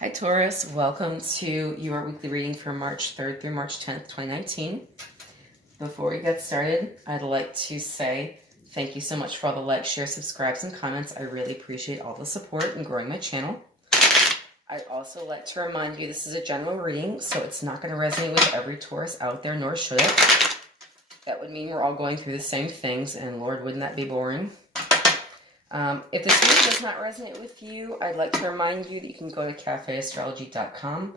Hi Taurus, welcome to your weekly reading for March 3rd through March 10th, 2019. Before we get started, I'd like to say thank you so much for all the likes, shares, subscribes, and comments. I really appreciate all the support in growing my channel. I'd also like to remind you this is a general reading, so it's not going to resonate with every Taurus out there, nor should it. That would mean we're all going through the same things, and Lord, wouldn't that be boring? If this video does not resonate with you, I'd like to remind you that you can go to cafeastrology.com.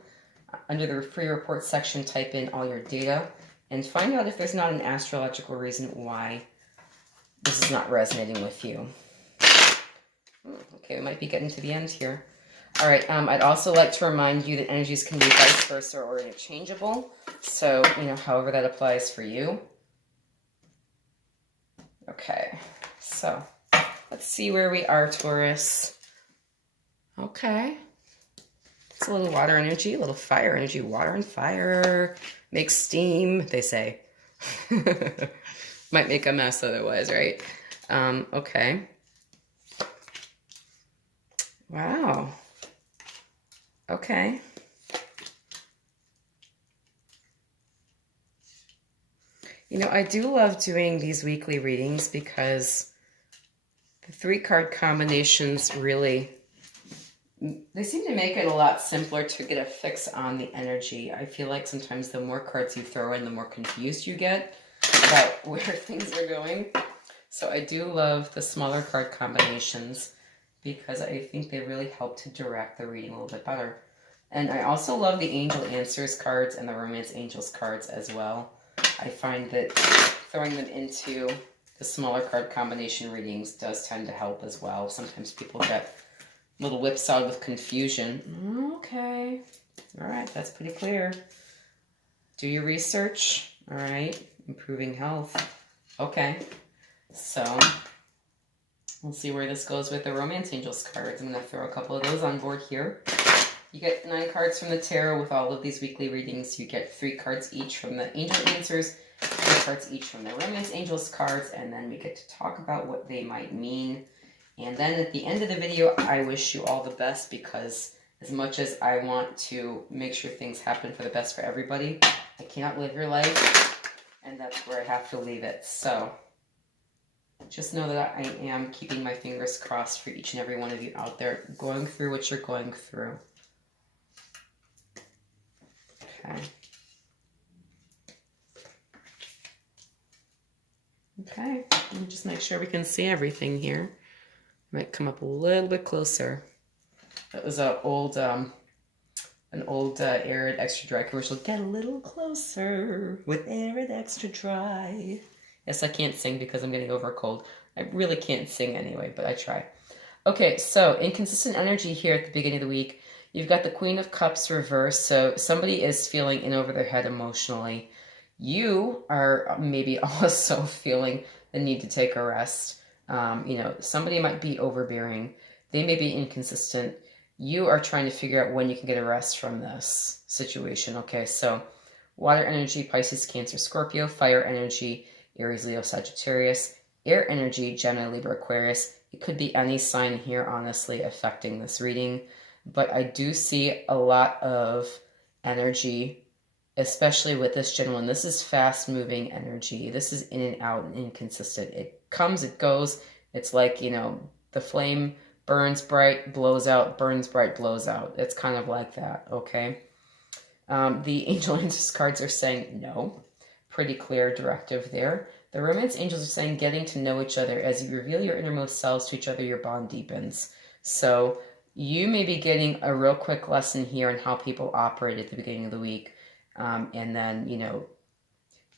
Under the free report section, type in all your data and find out if there's not an astrological reason why this is not resonating with you. Okay, we might be getting to the end here. All right, I'd also like to remind you that energies can be vice versa or interchangeable. So, however that applies for you. Okay, so let's see where we are, Taurus. Okay. It's a little water energy, a little fire energy. Water and fire make steam, they say. Might make a mess otherwise, right? Okay. Wow. Okay. I do love doing these weekly readings because the 3-card combinations really, they seem to make it a lot simpler to get a fix on the energy. I feel like sometimes the more cards you throw in, the more confused you get about where things are going. So I do love the smaller card combinations because I think they really help to direct the reading a little bit better. And I also love the Angel Answers cards and the Romance Angels cards as well. I find that throwing them into the smaller card combination readings does tend to help as well. Sometimes people get a little whipsawed with confusion. Okay. All right, that's pretty clear. Do your research. All right. Improving health. Okay. So we'll see where this goes with the Romance Angels cards. I'm going to throw a couple of those on board here. You get 9 cards from the tarot with all of these weekly readings. You get 3 cards each from the Angel Answers, 3 cards each from the Romance Angels cards, and then we get to talk about what they might mean. And then at the end of the video, I wish you all the best because as much as I want to make sure things happen for the best for everybody, I cannot live your life, and that's where I have to leave it. So just know that I am keeping my fingers crossed for each and every one of you out there going through what you're going through. Okay. Okay, let me just make sure we can see everything here. Might come up a little bit closer. That was an old Arid Extra Dry commercial. Get a little closer with Arid Extra Dry. Yes, I can't sing because I'm getting over a cold. I really can't sing anyway, but I try. Okay, so inconsistent energy here at the beginning of the week. You've got the Queen of Cups reversed, so somebody is feeling in over their head emotionally. You are maybe also feeling the need to take a rest. Somebody might be overbearing. They may be inconsistent. You are trying to figure out when you can get a rest from this situation. Okay, so water energy, Pisces, Cancer, Scorpio. Fire energy, Aries, Leo, Sagittarius. Air energy, Gemini, Libra, Aquarius. It could be any sign here, honestly, affecting this reading. But I do see a lot of energy, especially with this gentleman. This is fast-moving energy. This is in and out and inconsistent. It comes, it goes. It's like, the flame burns bright, blows out, burns bright, blows out. It's kind of like that, okay? The Angel Answers cards are saying no. Pretty clear directive there. The Romance Angels are saying getting to know each other. As you reveal your innermost selves to each other, your bond deepens. So you may be getting a real quick lesson here on how people operate at the beginning of the week. And then,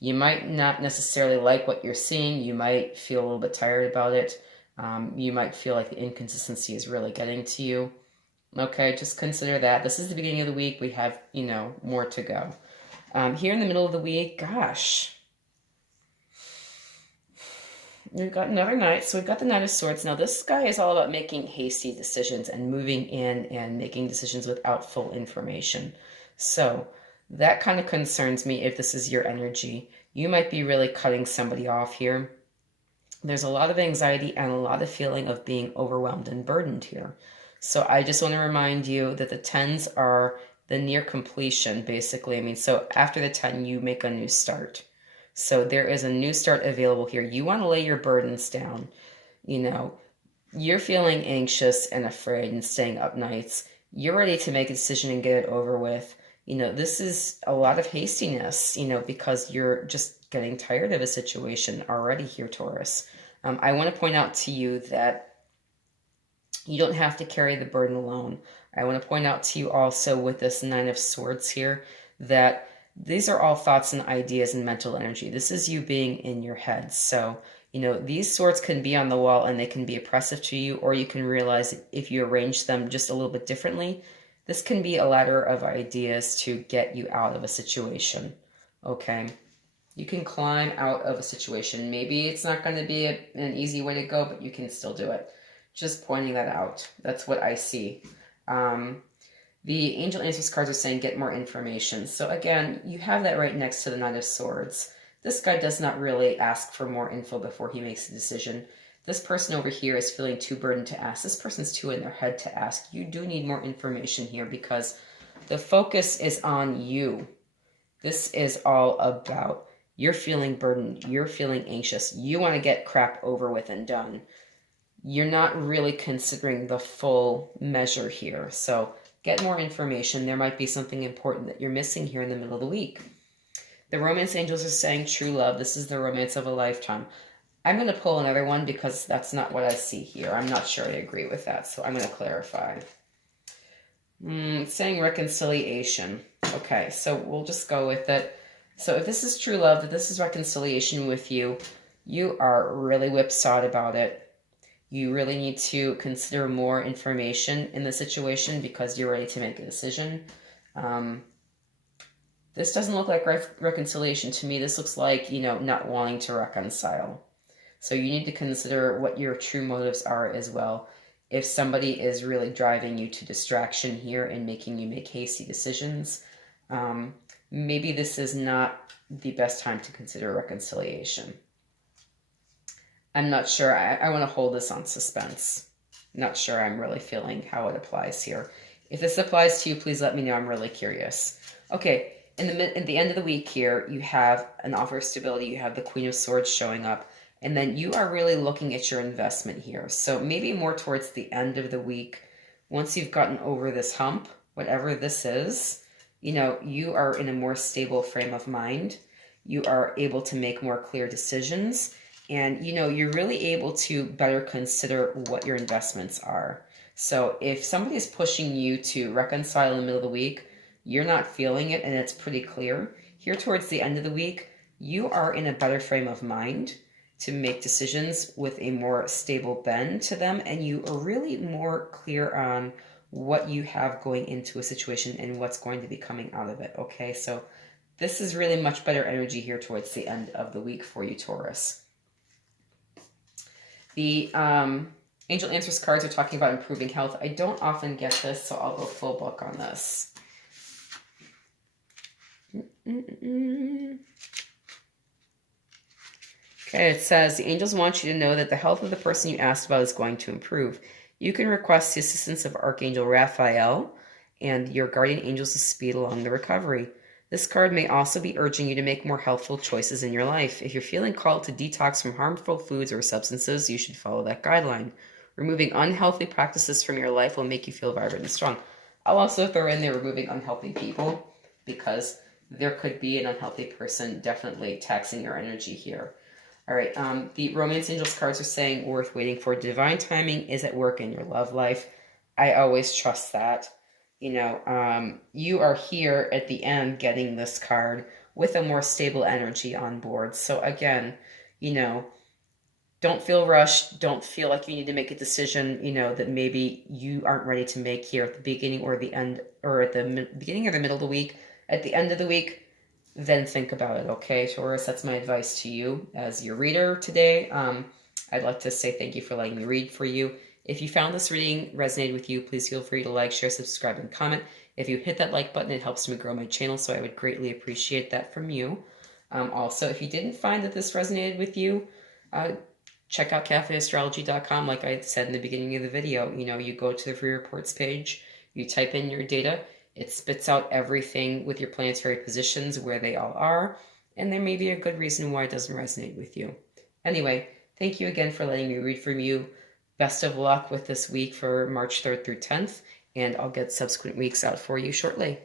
you might not necessarily like what you're seeing. You might feel a little bit tired about it. You might feel like the inconsistency is really getting to you. Okay, just consider that. This is the beginning of the week. We have, more to go. Here in the middle of the week, gosh, we've got another Knight. So we've got the Knight of Swords. Now, this guy is all about making hasty decisions and moving in and making decisions without full information. So that kind of concerns me if this is your energy. You might be really cutting somebody off here. There's a lot of anxiety and a lot of feeling of being overwhelmed and burdened here. So I just want to remind you that the 10s are the near completion, basically. I mean, so after the 10, you make a new start. So there is a new start available here. You want to lay your burdens down. You know, you're feeling anxious and afraid and staying up nights. You're ready to make a decision and get it over with. You know, this is a lot of hastiness, you know, because you're just getting tired of a situation already here, Taurus. I want to point out to you that you don't have to carry the burden alone. I want to point out to you also with this Nine of Swords here that these are all thoughts and ideas and mental energy. This is you being in your head. So, you know, these swords can be on the wall and they can be oppressive to you, or you can realize that if you arrange them just a little bit differently, this can be a ladder of ideas to get you out of a situation, okay? You can climb out of a situation. Maybe it's not going to be an easy way to go, but you can still do it. Just pointing that out. That's what I see. The Angel Answers cards are saying get more information. So again, you have that right next to the Knight of Swords. This guy does not really ask for more info before he makes a decision. This person over here is feeling too burdened to ask. This person's too in their head to ask. You do need more information here because the focus is on you. This is all about you're feeling burdened. You're feeling anxious. You want to get crap over with and done. You're not really considering the full measure here. So get more information. There might be something important that you're missing here in the middle of the week. The romance angels are saying true love. This is the romance of a lifetime. I'm going to pull another one because that's not what I see here. I'm not sure I agree with that, so I'm going to clarify. It's saying reconciliation. Okay, so we'll just go with it. So if this is true love, that this is reconciliation with you, you are really whipsawed about it. You really need to consider more information in the situation because you're ready to make a decision. This doesn't look like reconciliation to me. This looks like, you know, not wanting to reconcile. So you need to consider what your true motives are as well. If somebody is really driving you to distraction here and making you make hasty decisions, maybe this is not the best time to consider reconciliation. I'm not sure. I want to hold this on suspense. Not sure I'm really feeling how it applies here. If this applies to you, please let me know. I'm really curious. Okay, at the end of the week here, you have an offer of stability. You have the Queen of Swords showing up. And then you are really looking at your investment here. So maybe more towards the end of the week, once you've gotten over this hump, whatever this is, you know, you are in a more stable frame of mind. You are able to make more clear decisions. And, you know, you're really able to better consider what your investments are. So if somebody is pushing you to reconcile in the middle of the week, you're not feeling it and it's pretty clear. Here towards the end of the week, you are in a better frame of mind to make decisions with a more stable bend to them, and you are really more clear on what you have going into a situation and what's going to be coming out of it, okay? So this is really much better energy here towards the end of the week for you, Taurus. The Angel Answers cards are talking about improving health. I don't often get this, so I'll go full book on this. Okay, it says, the angels want you to know that the health of the person you asked about is going to improve. You can request the assistance of Archangel Raphael and your guardian angels to speed along the recovery. This card may also be urging you to make more healthful choices in your life. If you're feeling called to detox from harmful foods or substances, you should follow that guideline. Removing unhealthy practices from your life will make you feel vibrant and strong. I'll also throw in there removing unhealthy people because there could be an unhealthy person definitely taxing your energy here. All right, the Romance Angels cards are saying worth waiting for. Divine timing is at work in your love life. I always trust that. You know, you are here at the end getting this card with a more stable energy on board. So again, you know, don't feel rushed. Don't feel like you need to make a decision, you know, that maybe you aren't ready to make here at the beginning or the end, or at the beginning or the middle of the week. At the end of the week, then think about it, okay, Taurus? That's my advice to you as your reader today. I'd like to say thank you for letting me read for you. If you found this reading resonated with you, please feel free to like, share, subscribe, and comment. If you hit that like button, it helps me grow my channel, so I would greatly appreciate that from you. Also, if you didn't find that this resonated with you, check out cafeastrology.com. Like I said in the beginning of the video, you know, you go to the free reports page, you type in your data, it spits out everything with your planetary positions, where they all are, and there may be a good reason why it doesn't resonate with you. Anyway, thank you again for letting me read from you. Best of luck with this week for March 3rd through 10th, and I'll get subsequent weeks out for you shortly.